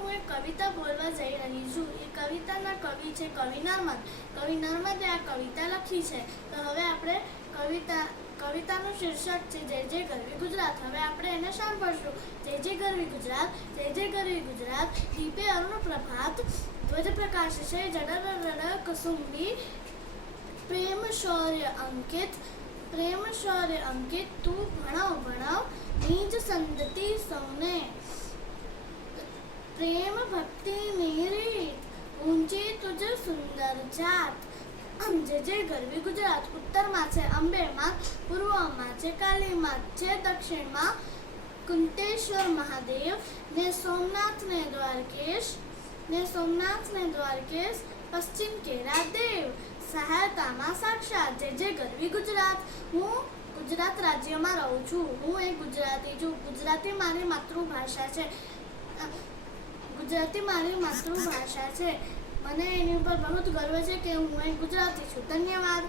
હું એક કવિતા બોલવા જઈ રહી છું. એ કવિતાના કવિ છે કવિ નર્મદ. કવિ નર્મદે આ કવિતા લખી છે. તો હવે આપણે કવિતાનું શીર્ષક છે જય જય ગરવી ગુજરાત. હવે આપણે એને સાંભળશું. જય જય ગરવી ગુજરાત, જય જય ગરવી ગુજરાત. દીપે અરુણ પ્રભાત, ધ્વજ પ્રકાશ છે જડ રડ કુસુંબી. પ્રેમ શૌર્ય અંકિત, તું ભણાવ નિજ સંતતિ સૌને. પ્રેમ ભક્તિ મેરી ઊંચી તુજ સુંદર જાત. જય જય ગરવી ગુજરાત. ઉત્તરમાં છે અંબે માં, પૂર્વમાં છે કાલી માત છે, દક્ષિણમાં કુંતેશ્વર મહાદેવ ને સોમનાથ ને દ્વારકેશ, પશ્ચિમ કેરા દેવ. સહાયતામાં સાક્ષાત જય જય ગરવી ગુજરાત. હું ગુજરાત રાજ્યમાં રહું છું. હું એક ગુજરાતી છું. ગુજરાતી મારી માતૃભાષા છે. મને એની ઉપર બહુ જ ગર્વ છે કે હું એક ગુજરાતી છું. ધન્યવાદ.